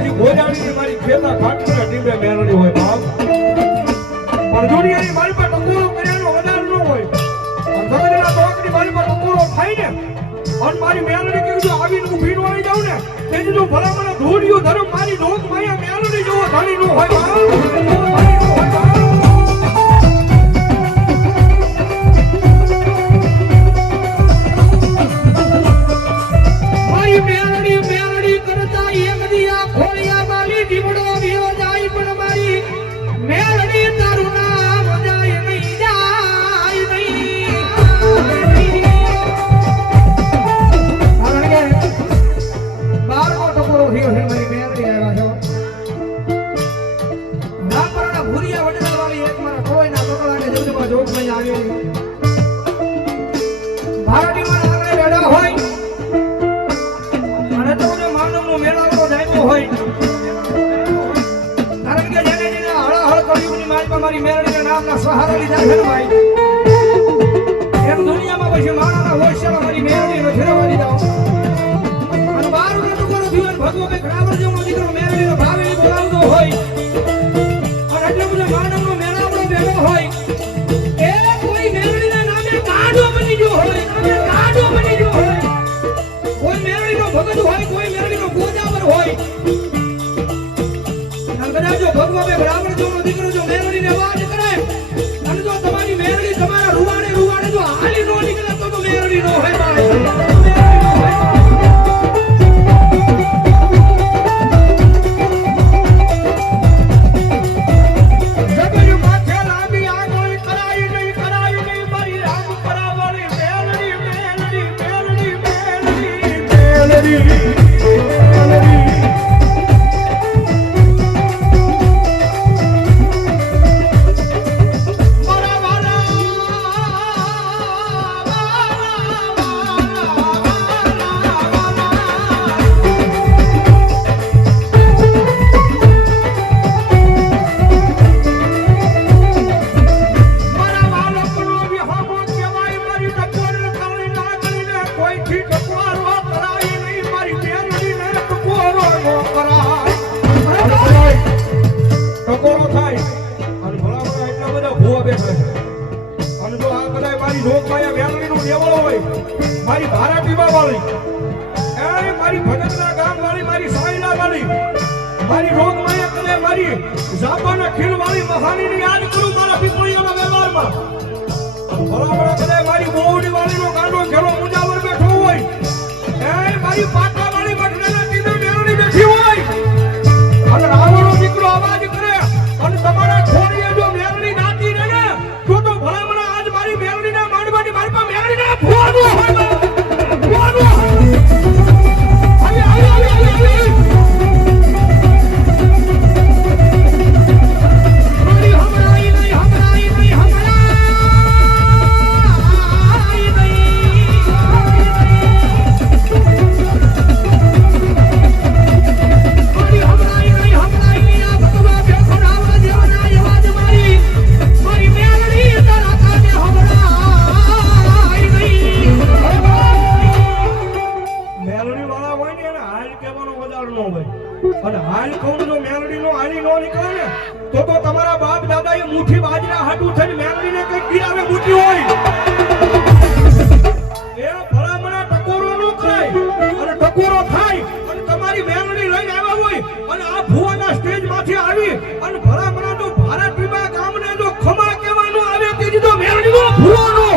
પછી ગોજાણી મારી ખેતા ખાટલા ટીમે મેરડી હોય બાપ પણ દુનિયાની મારી પર ટકોરો કર્યાનો વધાર ન હોય જગતના તોકની મારી પર ટકોરો થાય ને અને મારી મેરડી કીધું આવીને ઊભી ન આવી જાઉં ને તેથી જો ભલા મને ધોડિયો ધર્મ મારી લોક માયા મેરડી જોવો ધણી નો હોય બાપ મારી મેરડીના નામના સહારા લીધા છે ભાઈ એમ દુનિયામાં પછી માણાના હોશિયાર મારી મેરડીનો ફેરવા દીધા અને બાર વખત કરો જીવન ભગવો બે ગ્રામર જેવો દીકરો મેરડીનો ભાવે બોલાવતો હોય અને એટલે બધો માનવનો મેળાવડો બેઠો હોય એ કોઈ મેરડીના નામે કાઢો બની ગયો હોય કોઈ મેરડીનો ભગત હોય કોઈ મેરડીનો ગોજાવર હોય કદાચ જો ભગવો બે ગ્રામર જેવો દીકરો જો મેરડીને વાત કરે અને જો તમારી મેરડી તમારા રૂવાડે જો હાલી નો નીકળે તો મેરડી નો હોય મારી ભારા પીવા વાળી એ મારી ભગતના ગામ વાળી મારી સાયલા વાળી મારી રોગ માયા કલે મારી જાપાના ખીલ વાળી મહાનીને યાદ કરું મારા પીપળીઓના વ્યવહારમાં ભલામણા કલે મારી મોવડી વાળીનો ગાંડો ઘેરો મુજાવર બેઠો હોય એ મારી પાટા વાળી મઠના તીને મેરડી બેઠી હોય અને રાવણનો દીકરો અવાજ કરે અને તમારા ખોડીએ જો મેરડી નાતી રહે ને તો ભલામણા આજ મારી મેરડીના માંડવાની મારી પાસે મેરડીના ભોળો હોય અને હાલ કહું જો મેલડીનો હાલી નો નીકળે ને તો તમારા બાપ દાદાએ મુઠ્ઠી બાજરા હાટું થઈને મેલડીને કઈ ગીરાવે મૂકી હોય એ ભલામણા ટકોરો નો કરાય અને ટકોરો થાય અને તમારી મેલડી લઈને આવ્યા હોય અને આ ભુવાના સ્ટેજ માંથી આવી અને ભલામણા જો ભારત વિભા ગામને જો ખમા કહેવાનું આવે તેથી તો મેલડીનો ભુવાનો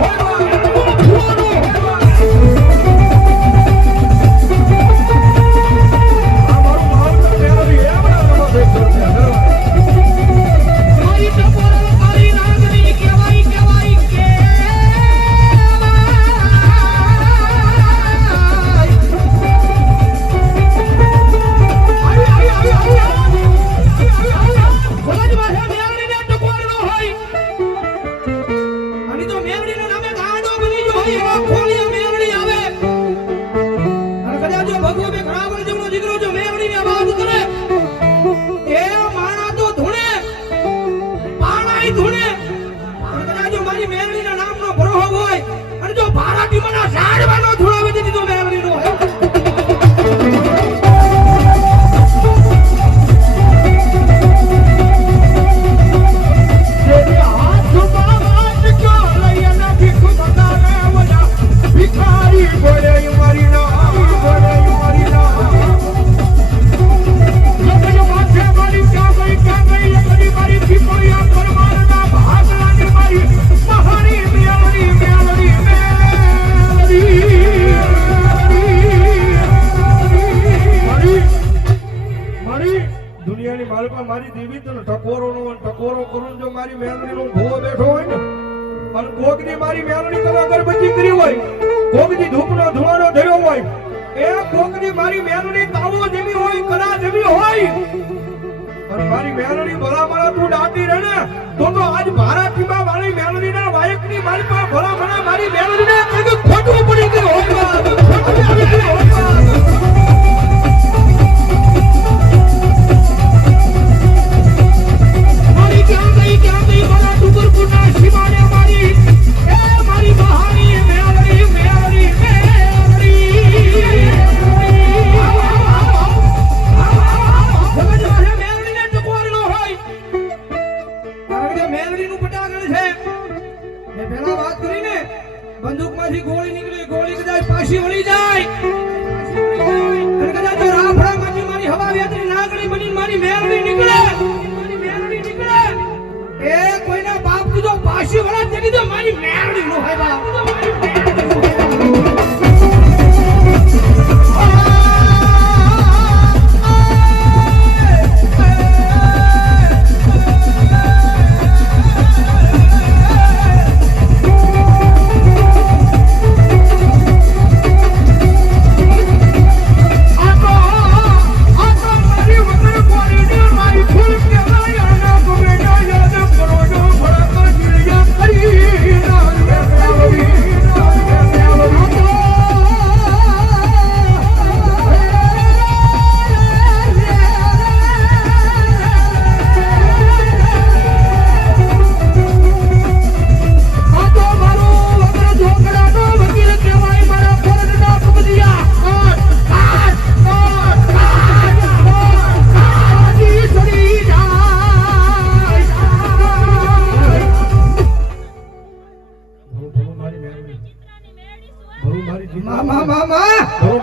દુનિયાની માલપા મારી દેવી તો ટકોરો નો ટકોરો કરું જો મારી મેલડી નો ભૂવો બેઠો હોય ને અને કોકની મારી મેલડી તો અગરબત્તી કરી હોય કોકની ધૂપનો ધુમાડો થયો હોય એ કોકની મારી મેલડી તાવો જેવી હોય કલા જેવી હોય અને મારી મેલડી ભલામણા તું ડાટી રહે ને તો આજ ભારતીમાં વાળી મેલડી ના વાયકની મારી પાસે ભલામણા મારી મેલડી ને કંઈક ખોટું પડી ગયું હોય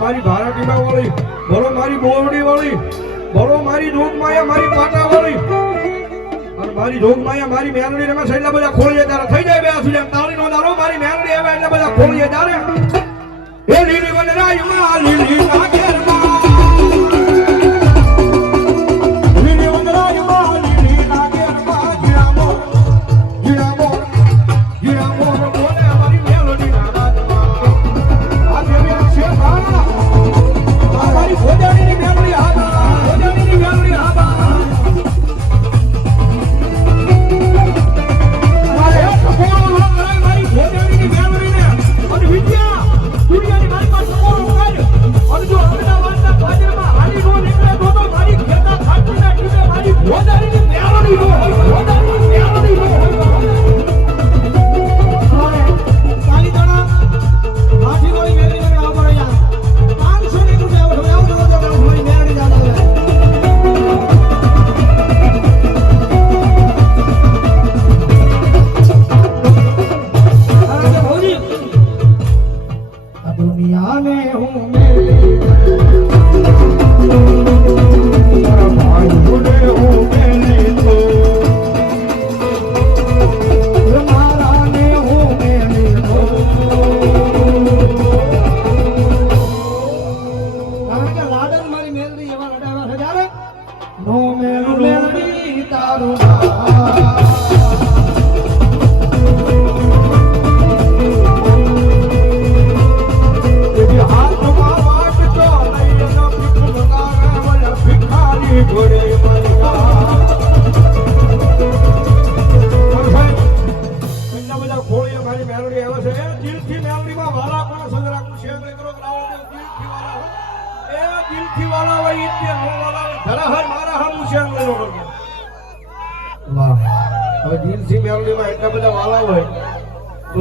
મારી ભારતીમાં વાળી બોલો મારી બોવડી વાળી બોલો મારી જોગમાયા મારી પાટા વાળી અને મારી જોગમાયા મારી મેલડી રમે એટલા બધા ખોલીએ ત્યારે થઈ જાય બે સુધી તાળી નો દારો મારી મેલડી આવે એટલા બધા ખોલીએ ત્યારે એ લીલી વનરાયમાં લીલી નાગેરમાં લીલી વનરાયમાં લીલી નાગેરમાં જીરામોર બોલે મારી મેલડી ના વાતમાં આ દેવી છે ભાણા મારી ભોજાની મેલડી આવા ભોજાની મેલડી આવા મારે સપોરો મારી ભોજાની મેલડી ને અને વિદ્યા દુનિયાની મારી પાસે સપોરો કર અને જો અમદાવાદના બાજારમાં હાલી નો નીકળે તો મારી ખેતા ખાટુના ટીમે મારી ભોજાની મેલડી નો હોય ભોજાની મેલડી નો હોય કાલી દાણા માથી કોઈ મેલડી ને આવ પડ્યા 500 ની રૂપિયા આવો આવો તો મારી મેલડી જાડો दुनिया में हूँ मेरे भाई बुढ़े हूँ मेरे तो तुम्हारा ने हूँ मेरे तो કારણ કે લાડન મારી મેલડી એવા લડાવા છે જ્યારે નો મેલડી તારું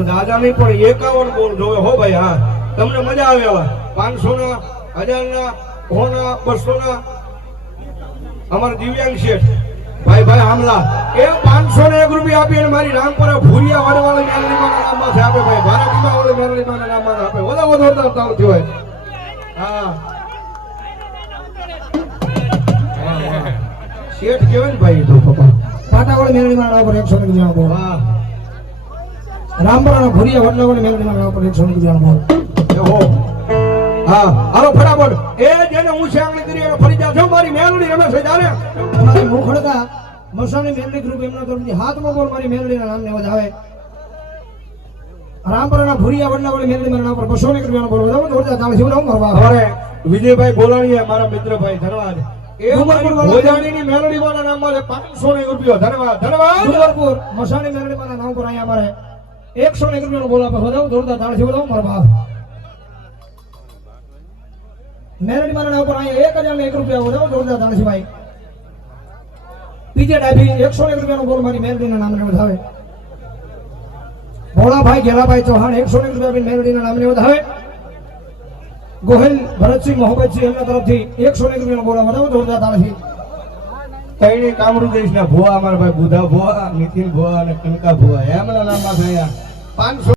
દાદા નહીં પણ 51 બોલ જોવે હો ભાઈ હા તમને મજા આવે 500 ના 1000 ના 100 ના 200 ના અમાર દિવ્યાંગ શેઠ ભાઈ ભાઈ હામલા એ 500 ને 1 રૂપિયા આપી અને મારી રામપુરા ભૂરિયા વાળવાળી મેલડી માં નામ માં આપે ભાઈ ભારતીમાં વાળી મેલડી માં નામ માં આપે ઓલા વધારતા તાવ થયો હોય હા શેઠ કેવાય ને ભાઈ તો પપ્પા પાટાવાળી મેલડી માં નામ પર 100 ને જણા બોલ હા રામપુરા ભૂરિયા વાળવાળી મેલડી માં નામ પર 100 ને જણા બોલ હો હા હાલો ફટાફટ એ જેને હું શાંગણી કરી એને ફરી જા છો મારી મેલડી રમે છે જાને અમારી મુખડકા મસાણી મેલડી ગ્રુપ એમના તરફથી હાથમાં બોલ મારી મેલડીના નામને વધાવે રામપરાના ભુરિયા વડલા વાળી મેલડી મારા નામ પર 200 રૂપિયાનો બોલ વધાવો જોરદાર તાળી શિવરામ મારવા અમારે વિજયભાઈ બોલાણીએ મારા મિત્રભાઈ ધન્યવાદ એ ભોજાણીની મેલડી વાળા નામમાં છે 500 રૂપિયા ધન્યવાદ ધન્યવાદ ડુંગરપુર મસાણી મેલડી મારા નામ પર અહીંયા અમારે 101 રૂપિયાનો બોલ આપે વધાવો જોરદાર તાળી શિવરામ મારવા મેલડી મારા નામ પર અહીંયા 1001 રૂપિયા વધાવો જોરદાર તાળી ભાઈ પીજે ડાભી 101 રૂપિયાનો બોલ મારી મેલડીના નામને વધાવે ભોળાભાઈ ગેલાભાઈ ચૌહાણ 101 રૂપિયા આપીને મેલડીના નામને વધાવે ગોહિલ ભરતસિંહ મોહબ્બતસિંહ એમના તરફથી 101 રૂપિયાનો બોલ વધાવો જોરદાર તાળી તૈણી કામરૂ દેશના ભુવા અમારા ભાઈ બુધા ભુવા નીતિન ભુવા અને કનકા ભુવા એમના નામમાં થયા 500